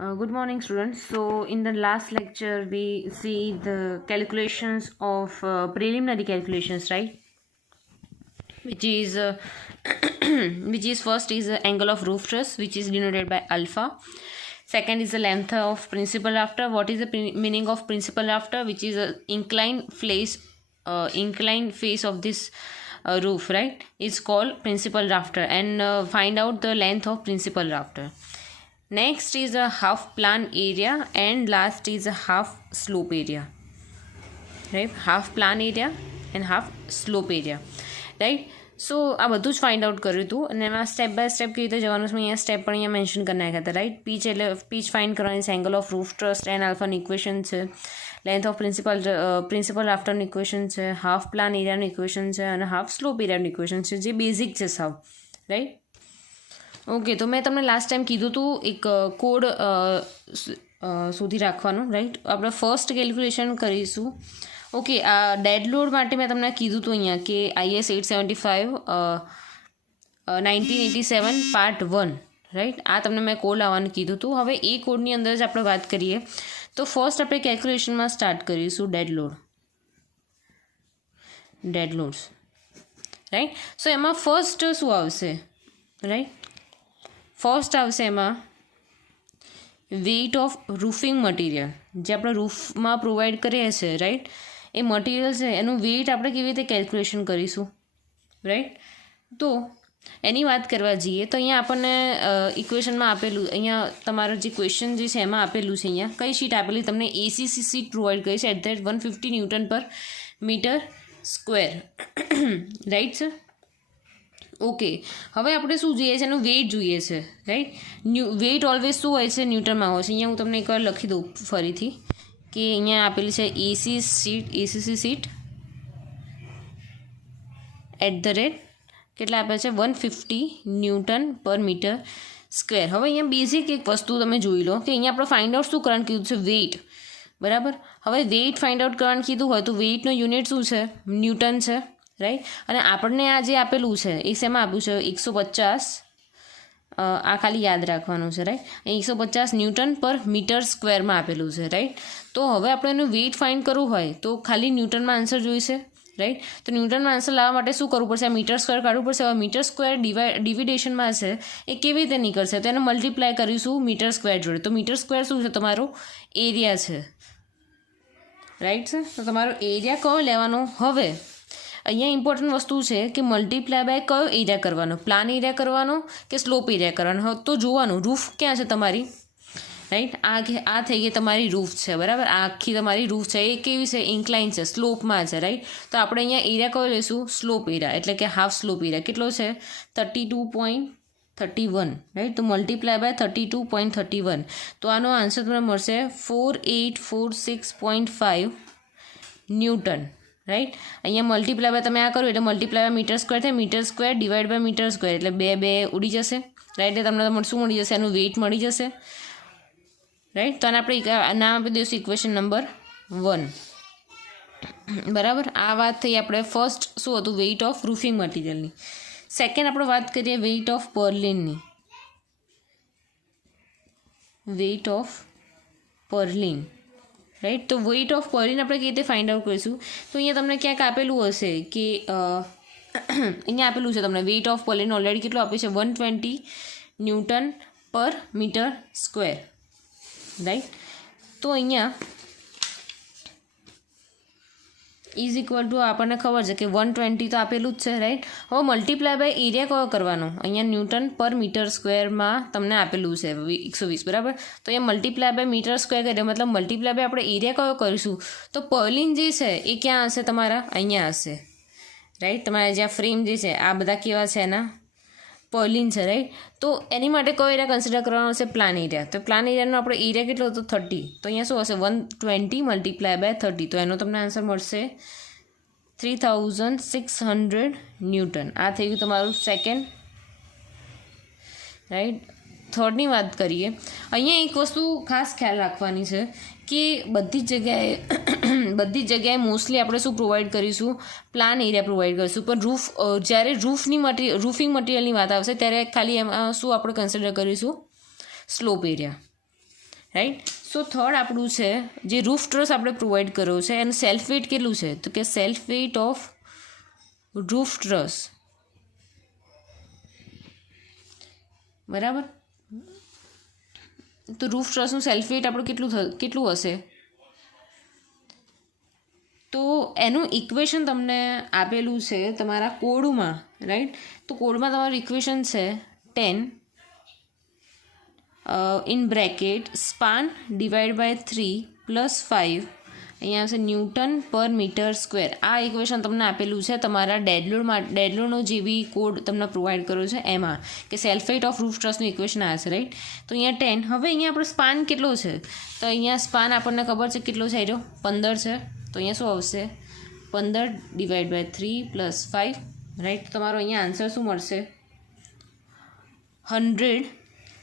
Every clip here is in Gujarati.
Good morning, students. So, in the last lecture, we see the calculations of preliminary calculations, right? Which is which is first is the angle of roof truss, which is denoted by alpha. Second is the length of principal rafter. What is the meaning of principal rafter? Which is a inclined face of this roof, right? It's called principal rafter, and find out the length of principal rafter. Next is a half plan area, and last is a half slope area, right? Half plan area and half slope area, right? સો આ બધું જ ફાઇન્ડ આઉટ કર્યું હતું અને એમાં સ્ટેપ બાય સ્ટેપ કેવી રીતે જવાનું છે અહીંયા સ્ટેપ પણ અહીંયા મેન્શન કરી નાખ્યા હતા, રાઈટ? પીચ એટલે પીચ ફાઇન્ડ કરવાની છે, angle of roof truss and આલ્ફાનું ઇક્વેશન છે, લેન્થ ઓફ પ્રિન્સિપલ રાફ્ટરનું ઇક્વેશન છે, હાફ પ્લાન એરિયાનું ઇક્વેશન છે અને હાફ સ્લોપ એરિયાનું ઇક્વેશન છે, જે બેઝિક છે સાવ, રાઈટ? ઓકે, તો મેં તમને લાસ્ટ ટાઈમ કીધું હતું એક કોડ શોધી રાખવાનું, રાઈટ? આપણે ફર્સ્ટ કેલ્ક્યુલેશન કરીશું. ઓકે, આ ડેડ લોડ માટે મેં તમને કીધું હતું અહીંયા કે IS 875 1987 પાર્ટ 1, રાઈટ? આ તમને મેં કોડ લાવવાનું કીધું હતું. હવે એ કોડની અંદર જ આપણે વાત કરીએ તો ફર્સ્ટ આપણે કેલ્ક્યુલેશનમાં સ્ટાર્ટ કરીશું ડેડ લોડ્સ, રાઈટ? સો એમાં ફર્સ્ટ શું આવશે, રાઈટ? ફર્સ્ટ આવશે એમાં વેઇટ ઓફ રૂફિંગ મટીરિયલ, જે આપણે રૂફમાં પ્રોવાઈડ કરીએ છીએ, રાઈટ? એ મટીરિયલ છે એનું વેઇટ આપણે કેવી રીતે કેલ્ક્યુલેશન કરીશું, રાઈટ? તો એની વાત કરવા જઈએ તો અહીંયા આપણને ઇક્વેશનમાં આપેલું, અહીંયા તમારો જે ક્વેશ્ચન જે છે એમાં આપેલું છે, અહીંયા કઈ શીટ આપેલી તમને ACC શીટ પ્રોવાઈડ કરી છે at that 150 newton per metre square, right sir? Okay, હવે આપણે શું જોઈએ છે, એનું વેઇટ જોઈએ છે, રાઈટ? વેઇટ ઓલવેઝ શું હોય છે, ન્યૂટનમાં હોય છે. અહીંયા હું તમને એકવાર લખી દઉં ફરીથી કે અહીંયા આપેલી છે ACC sheet at the rate કેટલા આપે છે 150 ન્યૂટન પર મીટર સ્ક્વેર. હવે અહીંયા બેઝિક એક વસ્તુ તમે જોઈ લો કે અહીંયા આપણે ફાઇન્ડ આઉટ શું કરવાનું કીધું છે, વેઇટ, બરાબર? હવે વેઇટ ફાઇન્ડ આઉટ કરવાનું કીધું હોય તો વેઇટનો યુનિટ શું છે, ન્યૂટન છે, રાઈટ? અને આપણને આ જે આપેલું છે એ શેમાં આપ્યું છે 150, આ ખાલી યાદ રાખવાનું છે, રાઈટ? 150 ન્યૂટન પર મીટર સ્ક્વેરમાં આપેલું છે, રાઈટ? તો હવે આપણે એનું વેઇટ ફાઇન્ડ કરવું હોય તો ખાલી ન્યૂટનમાં આન્સર જોઈશે, રાઈટ? તો ન્યૂટનમાં આન્સર લાવવા માટે શું કરવું પડશે, આ મીટર સ્ક્વેર કાઢવું પડશે. હવે મીટર સ્ક્વેર ડિવિડેશનમાં છે એ કેવી રીતે નીકળશે, તો એને મલ્ટીપ્લાય કરીશું મીટર સ્ક્વેર જોડે. તો મીટર સ્ક્વેર શું છે, તમારો એરિયા છે, રાઈટ સર? તો તમારો એરિયા કયો લેવાનો? હવે અહીંયા ઇમ્પોર્ટન્ટ વસ્તુ છે કે મલ્ટીપ્લાય બાય કયો એરિયા કરવાનો, પ્લાન એરિયા કરવાનો કે સ્લોપ એરિયા કરવાનો? હવે તો જોવાનું રૂફ ક્યાં છે તમારી, રાઈટ? આ થઈ ગઈ તમારી રૂફ છે, બરાબર? આ આખી તમારી રૂફ છે એ કેવી છે, ઇન્ક્લાઇન છે, સ્લોપમાં છે, રાઈટ? તો આપણે અહીંયા એરિયા કયો લઈશું, સ્લોપ એરિયા, એટલે કે હાફ સ્લોપ એરિયા કેટલો છે 32.31, રાઈટ? તો મલ્ટીપ્લાય બાય 32.31, તો આનો આન્સર તમને મળશે 4846.5 ન્યૂટન, રાઈટ? અહીંયા મલ્ટીપ્લાય બાય તમે આ કરો એટલે મલ્ટીપ્લાય બાય મીટર સ્ક્વેર થાય, metre square divide by metre square એટલે બે ઉડી જશે, રાઈટ? એટલે તમને શું મળી જશે, એનું વેઇટ મળી જશે, રાઈટ? તો આને આપણે નામ આપી દઈશું ઇક્વેશન નંબર 1, બરાબર? આ વાત થઈ આપણે ફર્સ્ટ શું હતું, વેઇટ ઓફ રૂફિંગ મટીરિયલની. સેકન્ડ આપણે વાત કરીએ વેઇટ ઓફ પર્લિનની. Weight of purlin, right? તો વેઇટ ઓફ પર્લિન આપણે કેવી રીતે ફાઇન્ડ આઉટ કરીશું, તો અહીંયા તમને ક્યાંક આપેલું હશે કે અહીંયા આપેલું છે તમને વેઇટ ઓફ પર્લિન ઓલરેડી કેટલું આપ્યું છે 120 newton per metre square, right? તો અહીંયા ઇઝ ઇક્વલ ટુ આપણને ખબર છે કે 120 તો આપેલું જ છે, રાઈટ? હવે મલ્ટીપ્લાય બાય એરિયા કયો કરવાનો, અહીંયા ન્યૂટન પર મીટર સ્ક્વેરમાં તમને આપેલું છે 120, બરાબર? તો અહીંયા મલ્ટીપ્લાય બાય મીટર સ્ક્વેર કરીએ, મતલબ મલ્ટીપ્લાય બાય આપણે એરિયા કયો કરીશું, તો પર્લિન જે છે એ ક્યાં હશે, તમારા અહીંયા હશે, રાઈટ? તમારા જ્યાં ફ્રેમ જે છે આ બધા કેવા છે, એના પર્લિન છે, રાઈટ? તો એની માટે કયો એરિયા કન્સિડર કરવાનો છે, પ્લાન એરિયા. તો પ્લાન એરિયાનો આપણે એરિયા કેટલો હતો 30, તો અહીંયા શું હશે 120 મલ્ટીપ્લાય બાય 30, તો એનો તમને આન્સર મળશે 3600 ન્યૂટન. આ થઈ ગયું તમારું સેકન્ડ, રાઈટ? થર્ડની વાત કરીએ, અહીંયા એક વસ્તુ ખાસ ખ્યાલ રાખવાની છે કે બધી જ જગ્યાએ મોસ્ટલી આપણે શું પ્રોવાઈડ કરીશું, પ્લાન એરિયા પ્રોવાઈડ કરીશું, પણ જ્યારે રૂફિંગ મટીરિયલની વાત આવશે ત્યારે ખાલી એમાં શું આપણે કન્સિડર કરીશું, સ્લોપ એરિયા, રાઈટ. સો થર્ડ આપણું છે જે રૂફ ટ્રસ આપણે પ્રોવાઈડ કર્યો છે એનું સેલ્ફ વેઇટ કેટલું છે, તો કે self weight of roof truss, બરાબર. તો રૂફ ટ્રસનું સેલ્ફ વેઇટ આપણું કેટલું હશે, તો એનું ઇક્વેશન તમને આપેલું છે તમારા કોડમાં, રાઈટ. તો કોડમાં તમારું ઇક્વેશન છે 10 in bracket span divide by 3 plus 5 અહીંયા આવશે ન્યૂટન પર મીટર સ્ક્વેર. આ ઇક્વેશન તમને આપેલું છે તમારા ડેડલોડનો જે બી કોડ તમને પ્રોવાઈડ કર્યો છે એમાં, કે સેલ્ફ વેઇટ ઓફ રૂફ ટ્રસનું ઇક્વેશન આવે છે, રાઈટ. તો અહીંયા 10. હવે અહીંયા આપણો સ્પાન કેટલો છે, તો અહીંયા સ્પાન આપણને ખબર છે કેટલો છે, આવ્યો 15 છે. તો અહીંયા શું આવશે 15 ડિવાઈડ બાય 3 પ્લસ 5, રાઈટ. તમારો અહીંયા આન્સર શું મળશે 100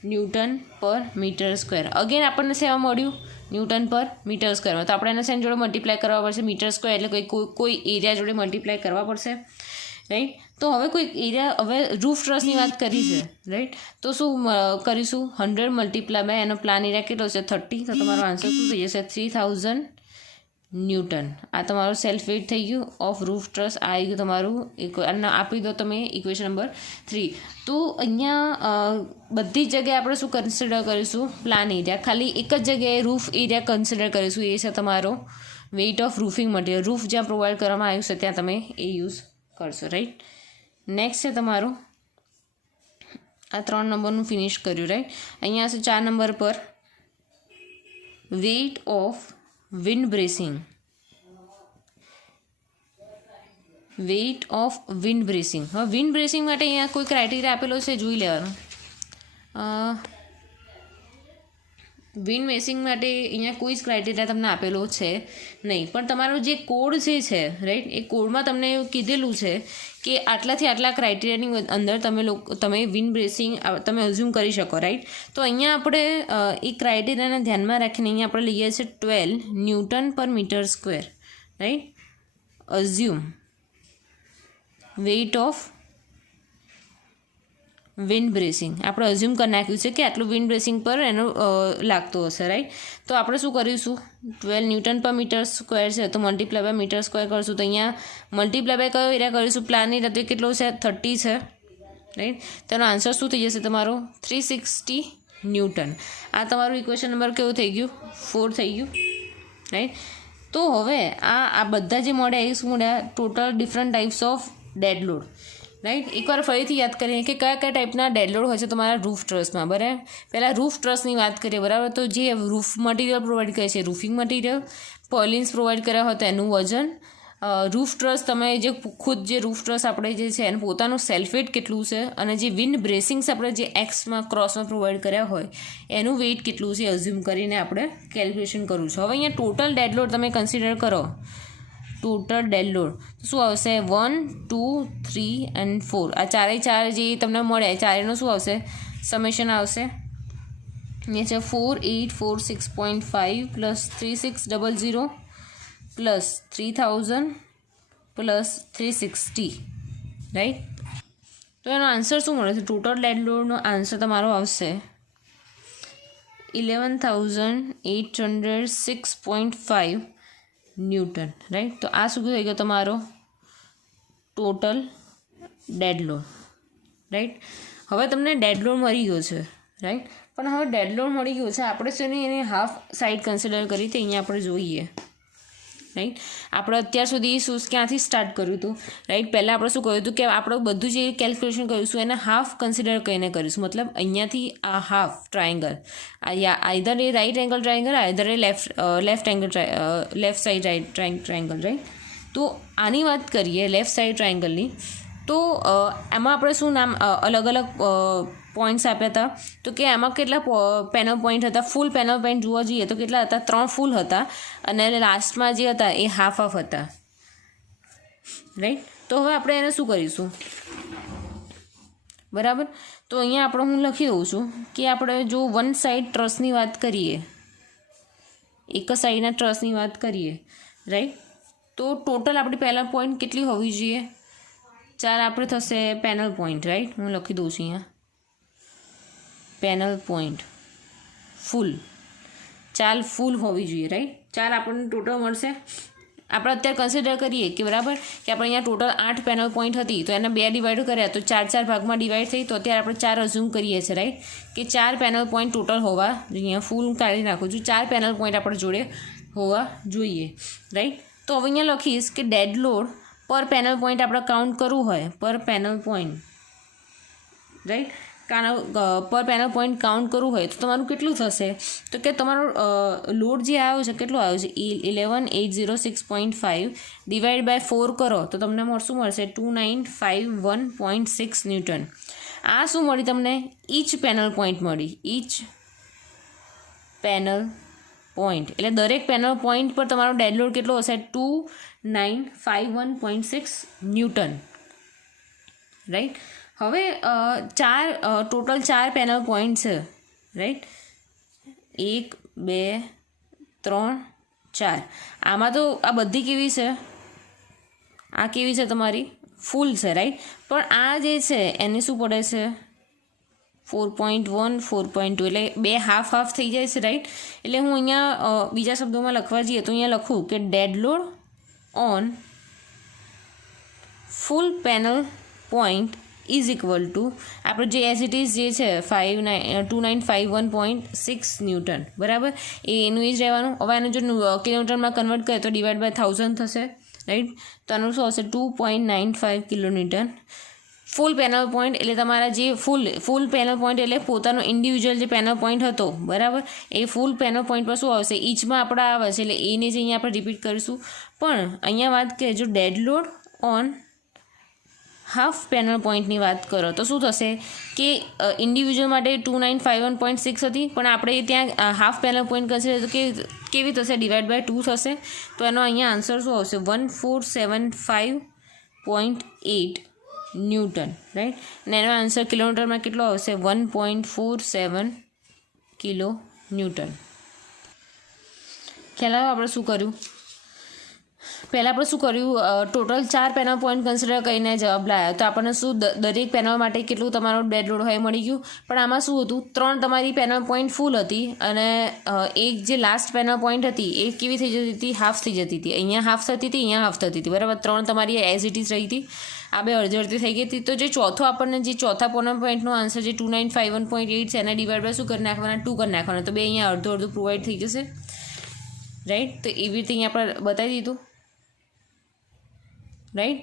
newton per metre square. Again આપણને સેવા મળ્યું ન્યૂટન પર મીટર સ્ક્વેરમાં, તો આપણે એને શેની જોડે મલ્ટીપ્લાય કરવા પડશે, મીટર સ્ક્વેર એટલે કોઈ એરિયા જોડે મલ્ટીપ્લાય કરવા પડશે, રાઈટ. તો હવે કોઈ એરિયા, હવે રૂફ ટ્રસની વાત કરી છે, રાઈટ. તો શું કરીશું 100 મલ્ટીપ્લાય બાય એનો પ્લાન એરિયા કેટલો છે 30. તો તમારો આન્સર શું થઈ જશે 3000 ન્યૂટન. આ તમારું સેલ્ફ વેઇટ થઈ ગયું ઓફ રૂફ ટ્રસ. આ આવી ગયું તમારું, આપી દો તમે ઇક્વેશન નંબર 3. તો અહીંયા બધી જ જગ્યાએ આપણે શું કન્સિડર કરીશું, પ્લાન એરિયા. ખાલી એક જ જગ્યાએ રૂફ એરિયા કન્સિડર કરીશું, એ છે તમારો weight of roofing material. Roof જ્યાં પ્રોવાઈડ કરવામાં આવ્યું છે ત્યાં તમે એ યુઝ કરશો, રાઈટ. નેક્સ્ટ છે તમારું આ 3 નંબરનું ફિનિશ કર્યું, રાઈટ. અહીંયા છે 4 નંબર પર weight of wind bracing. Weight of wind bracing. હવે વિન્ડ બ્રેસિંગ માટે અહીંયા કોઈ ક્રાઇટેરિયા આપેલો છે, જોઈ લેવાનો. વિન્ડ બ્રેસિંગ માટે અહીંયા કોઈ જ ક્રાઇટેરિયા તમને આપેલો છે નહીં, પણ તમારો જે કોડ જે છે, રાઈટ, એ કોડમાં તમને કીધેલું છે કે આટલાથી આટલા ક્રાઇટેરિયાની અંદર તમે વિન્ડ બ્રેસિંગ તમે અઝ્યુમ કરી શકો, રાઈટ. તો અહીંયા આપણે એ ક્રાઇટેરિયાને ધ્યાનમાં રાખીને અહીંયા આપણે લઈએ છીએ 12 newton per metre square, right. Assume weight of wind bracing આપણે અઝ્યુમ કરી નાખ્યું છે કે આટલું વિન્ડ બ્રેસિંગ પર એનો લાગતો હશે, રાઈટ. તો આપણે શું કરીશું 12 ન્યૂટન પર મીટર સ્ક્વેર છે તો મલ્ટીપ્લાય બાય મીટર સ્ક્વેર કરીશું. તો અહીંયા મલ્ટીપ્લાય બાય કયો એરિયા કરીશું, પ્લાન એરિયા, તો કેટલો છે 30 છે, રાઈટ. તેનો આન્સર શું થઈ જશે તમારો 360 ન્યૂટન. આ તમારું ઇક્વેશન નંબર કેવું થઈ ગયું 4 થઈ ગયું, રાઈટ. તો હવે આ બધા જે મળ્યા એ શું મળ્યા, total different types of dead load, right. એકવાર ફરીથી યાદ કરીએ કે કયા કયા ટાઈપના ડેડ લોડ હોય છે તમારા રૂફ ટ્રસમાં, બરાબર. પહેલાં રૂફ ટ્રસની વાત કરીએ, બરાબર. તો જે રૂફ મટીરિયલ પ્રોવાઈડ કરે છે રૂફિંગ મટીરિયલ, પર્લિન્સ પ્રોવાઈડ કર્યા હોય તો એનું વજન, રૂફ ટ્રસ તમે જે ખુદ જે રૂફ ટ્રસ આપણે જે છે એનું પોતાનું સેલ્ફ વેઇટ કેટલું છે, અને જે વિન્ડ બ્રેસિંગ્સ આપણે જે એક્સમાં ક્રોસમાં પ્રોવાઈડ કર્યા હોય એનું વેઇટ કેટલું છે અઝ્યુમ કરીને આપણે કેલ્ક્યુલેશન કરવું છે. હવે અહીંયા ટોટલ ડેડ લોડ તમે કન્સિડર કરો, ટોટલ ડેડ લોડ શું આવશે 1, 2, 3 and 4. આ ચાર જે તમને મળે ચારેનો શું આવશે સમેશન આવશે. અહીંયા છે 4846.5 પ્લસ 3600 પ્લસ 3000 પ્લસ 360, રાઈટ. તો એનો આન્સર શું મળે છે, ટોટલ ડેડ લોડનો આન્સર તમારો આવશે 11806.5 ન્યૂટન, રાઈટ. તો આ શું થઈ ગયો તમારો ટોટલ ડેડ લોડ, રાઈટ. હવે તમને ડેડ લોડ મળી ગયો છે, રાઈટ. પણ હવે ડેડ લોડ મળી ગયો છે, આપણે છે ને એને હાફ સાઈડ કન્સિડર કરી તો અહીંયા આપણે જોઈએ, રાઈટ. આપણે અત્યાર સુધી શું ક્યાંથી સ્ટાર્ટ કર્યું હતું, રાઈટ. પહેલાં આપણે શું કહ્યું હતું કે આપણે બધું જે કેલ્ક્યુલેશન કરીશું એને હાફ કન્સિડર કરીને કરીશું, મતલબ અહીંયાથી આ half triangle, either a right angle triangle, either a left side right triangle, right. તો આની વાત કરીએ લેફ્ટ સાઈડ ટ્રાયંગલની, તો એમાં આપણે શું નામ અલગ અલગ પોઈન્ટ્સ આપ્યા હતા, તો કે એમાં કેટલા પેનલ પોઈન્ટ હતા, ફૂલ પેનલ પોઈન્ટ જોવા જઈએ તો કેટલા હતા 3 ફૂલ હતા, અને લાસ્ટમાં જે હતા એ હાફ હતા, રાઈટ. તો હવે આપણે એને શું કરીશું, બરાબર. તો અહીંયા આપણે હું લખી દઉં છું કે આપણે જો વન સાઈડ ટ્રસની વાત કરીએ, એક જ સાઈડના ટ્રસની વાત કરીએ, રાઈટ. તો ટોટલ આપણી પેનલ પોઈન્ટ કેટલી હોવી જોઈએ, 4 આપણે થશે પેનલ પોઈન્ટ, રાઈટ. હું લખી દઉં છું અહીંયા પેનલ પોઈન્ટ ફૂલ, ચાલ ફૂલ હોવી જોઈએ, રાઈટ. ચાલ આપણને ટોટલ મળશે, આપણે અત્યારે કન્સિડર કરીએ કે બરાબર કે આપણે અહીંયા ટોટલ 8 પેનલ પોઈન્ટ હતી તો એને 2 ડિવાઈડ કર્યા તો 4 ભાગમાં ડિવાઈડ થઈ, તો અત્યારે આપણે 4 અઝ્યુમ કરીએ છીએ, રાઈટ, કે 4 પેનલ પોઈન્ટ ટોટલ હોવા જોઈએ. અહીંયા ફૂલ કાઢી નાખું છું, 4 પેનલ પોઈન્ટ આપણે જોડે હોવા જોઈએ, રાઈટ. તો હવે અહીંયા લખીશ કે ડેડ લોડ પર પેનલ પોઈન્ટ આપણે કાઉન્ટ કરવું હોય, પર પેનલ પોઈન્ટ, રાઈટ, પર પેનલ પોઈન્ટ કાઉન્ટ કરવું હોય તો તમારું કેટલું થશે? તો કે તમારો લોડ જે આવ્યો છે કેટલો આવ્યો છે 11806.5 ડિવાઈડ બાય 4 કરો તો તમને શું મળશે 2951.6 ન્યૂટન. આ શું મળી તમને? ઈચ પેનલ પોઈન્ટ મળી, ઈચ પેનલ પોઈન્ટ, એટલે દરેક પેનલ પોઈન્ટ પર તમારો ડેડ લોડ કેટલો હશે 2951.6 ન્યૂટન, રાઈટ. હવે ટોટલ 4 પેનલ પોઈન્ટ છે, રાઈટ, 1 2 3 4. આમાં તો આ બધી કેવી છે? આ કેવી છે? તમારી ફૂલ છે, રાઈટ. પણ આ જે છે એની શું પડે છે 4.1 4.2, એટલે 2 હાફ થઈ જાય છે, રાઈટ. એટલે હું અહીંયા બીજા શબ્દોમાં લખવા જઈએ તો અહીંયા લખું કે dead load on full panel point is equal to આપણે જે એઝ ઇટ ઇઝ જે છે 2951.6 ન્યૂટન, બરાબર. એનું એ જ રહેવાનું. હવે આનું જો કિલોમીટરમાં કન્વર્ટ કરે તો ડિવાઈડ બાય 1000 થશે, રાઈટ. તો આનું શું હશે 2.95 કિલોન્યુટન. ફૂલ પેનલ પોઈન્ટ એટલે તમારા જે ફૂલ પેનલ પોઈન્ટ એટલે પોતાનો ઇન્ડિવિજ્યુઅલ જે પેનલ પોઈન્ટ હતો, બરાબર, એ ફૂલ પેનલ પોઈન્ટ પર શું આવશે? ઈચમાં આપણે આવે છે એટલે એને જ અહીંયા આપણે રિપીટ કરીશું. પણ અહીંયા વાત કરીએ જો dead load on half panel પોઈન્ટની વાત કરો તો શું થશે કે ઇન્ડિવિજ્યુઅલ માટે 2951.6 હતી, પણ આપણે ત્યાં હાફ પેનલ પોઈન્ટ કન્સિડર તો કેવી થશે? ડિવાઈડ બાય 2 થશે. તો એનો અહીંયા આન્સર શું આવશે 1475.8 ન્યૂટન, રાઈટ. અને એનો આન્સર કિલોમીટરમાં કેટલો આવશે 1.47 કિલો ન્યૂટન. ખ્યાલ આવ્યો આપણે શું કર્યું? પહેલાં આપણે શું કર્યું? ટોટલ 4 પેનલ પોઈન્ટ કન્સિડર કરીને જવાબ લાવ્યા તો આપણને શું દરેક પેનલ માટે કેટલું તમારો ડેડ લોડ હોય મળી ગયું. પણ આમાં શું હતું? 3 તમારી પેનલ પોઈન્ટ ફૂલ હતી અને એક જે લાસ્ટ પેનલ પોઈન્ટ હતી એ કેવી થઈ જતી હતી? હાફ થઈ જતી હતી. અહીંયા હાફ થતી હતી, અહીંયા હાફ થતી હતી, બરાબર. 3 તમારી એઝ ઇટ ઇઝ રહી હતી, આ બે અડધી અડધી થઈ ગઈ હતી. તો જે ચોથો આપણને જે ચોથા પેનલ પોઈન્ટનો આન્સર જે 2951.8 છે એને ડિવાઈડ બાય શું કરી નાખવાના? 2 કરી નાખવાના. તો બે અહીંયા અડધું પ્રોવાઈડ થઈ જશે, રાઈટ. તો એવી રીતે અહીંયા આપણે બતાવી દીધું, રાઈટ.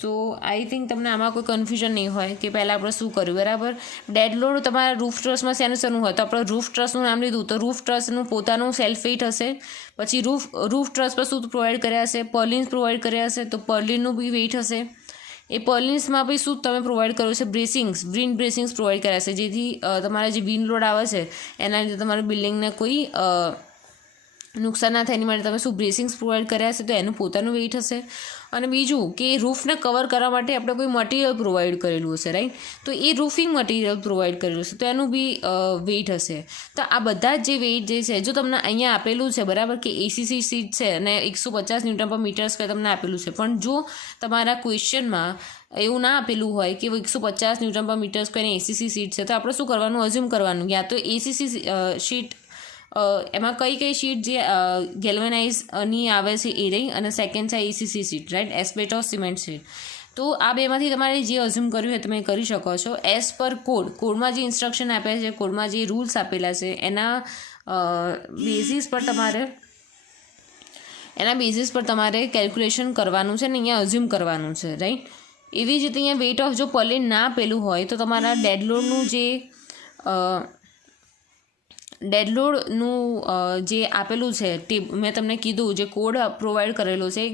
સો આઈ થિંક તમને આમાં કોઈ કન્ફ્યુઝન નહીં હોય કે પહેલાં આપણે શું કર્યું, બરાબર. ડેડ લોડ તમારા રૂફ ટ્રસમાં શેનું હોય તો આપણે રૂફ ટ્રસનું નામ લીધું તો રૂફ ટ્રસનું પોતાનું સેલ્ફ વેઇટ હશે. પછી રૂફ ટ્રસ પર શું પ્રોવાઈડ કર્યા હશે? પર્લિન્સ પ્રોવાઈડ કર્યા હશે તો પર્લિનનું બી વેઇટ હશે. એ પર્લિન્સમાં બી શું તમે પ્રોવાઈડ કર્યું છે? વિન્ડ બ્રેસિંગ્સ પ્રોવાઈડ કર્યા છે, જેથી તમારા જે વિન્ડ લોડ આવે છે એના લીધે તમારા બિલ્ડિંગને કોઈ નુકસાન ના થાય એની માટે તમે શું બ્રેસિંગ્સ પ્રોવાઈડ કર્યા છે તો એનું પોતાનું વેઇટ હશે. અને બીજું કે રૂફને કવર કરવા માટે આપણે કોઈ મટીરિયલ પ્રોવાઈડ કરેલું હશે, રાઈટ. તો એ રૂફિંગ મટીરિયલ પ્રોવાઈડ કરેલું હશે તો એનું બી વેઇટ હશે. તો આ બધા જ જે વેઇટ જે છે જો તમને અહીંયા આપેલું છે, બરાબર, કે એસીસી સીટ છે અને 150 ન્યૂટન પર મીટર સ્ક્વેર તમને આપેલું છે, પણ જો તમારા ક્વેશ્ચનમાં એવું ના આપેલું હોય કે 150 newton per metre square ACC seat છે તો આપણે શું કરવાનું? અઝ્યુમ કરવાનું યા તો એસીસી શીટ એમાં કઈ શીટ જે ગેલ્વેનાઇઝની આવે છે એ રહી અને સેકન્ડ છે ACC sheet, right, asbestos cement sheet. તો આ બેમાંથી તમારે જે અઝ્યુમ કર્યું હોય તમે કરી શકો છો. એઝ પર કોડમાં જે ઇન્સ્ટ્રક્શન આપ્યા છે, કોડમાં જે રૂલ્સ આપેલા છે એના બેઝિસ પર તમારે કેલ્ક્યુલેશન કરવાનું છે ને અહીંયા અઝ્યુમ કરવાનું છે, રાઈટ. એવી જ રીતે અહીંયા વેઇટ ઓફ જો પર્લિન ના આપેલું હોય તો તમારા ડેડ લોડનું જે આપેલું છે મેં તમને કીધું જે કોડ પ્રોવાઈડ કરેલો છે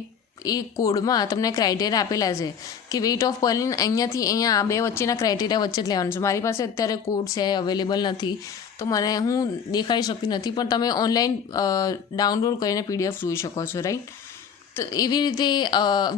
એ કોડમાં તમને ક્રાઇટેરિયા આપેલા છે કે વેઇટ ઓફ પર્લિન અહીંયાથી અહીંયા આ બે વચ્ચેના ક્રાઇટેરિયા વચ્ચે જ લેવાનું છે. મારી પાસે અત્યારે કોડ છે અવેલેબલ નથી તો હું દેખાડી શકતી નથી, પણ તમે ઓનલાઈન ડાઉનલોડ કરીને PDF જોઈ શકો છો, રાઈટ. તો એવી રીતે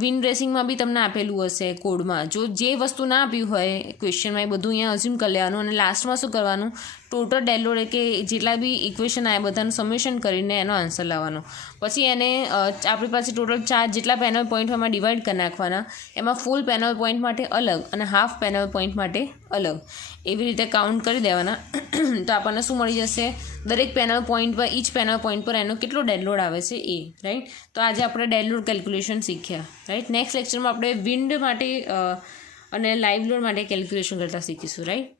વિન્ડ બ્રેસિંગમાં બી તમને આપેલું હશે કોડમાં. જો જે વસ્તુ ના આપ્યું હોય ક્વેશ્ચનમાં એ બધું અહીંયા અઝ્યુમ કરી લેવાનું અને લાસ્ટમાં શું કરવાનું? ટોટલ ડેડ લોડ કે જેટલા બી ઇક્વેશન આવ્યા બધાનું સમેશન કરીને એનો આન્સર લાવવાનો. પછી એને આપણી પાસે ટોટલ ચાર્જ જેટલા પેનલ પોઈન્ટ એમાં ડિવાઈડ કરી નાખવાના. એમાં ફૂલ પેનલ પોઈન્ટ માટે અલગ અને હાફ પેનલ પોઈન્ટ માટે અલગ એવી રીતે કાઉન્ટ કરી દેવાના. તો આપણને શું મળી જશે, દરેક પેનલ પોઈન્ટ પર ઈચ પેનલ પોઈન્ટ પર એનો કેટલો ડેડ લોડ આવે છે એ, રાઈટ. તો આજે આપણે ડેડ લોડ કેલ્ક્યુલેશન શીખ્યા, રાઈટ. નેક્સ્ટ લેક્ચરમાં આપણે વિન્ડ માટે અને લાઈવ લોડ માટે કેલ્ક્યુલેશન કરતા શીખીશું, રાઈટ.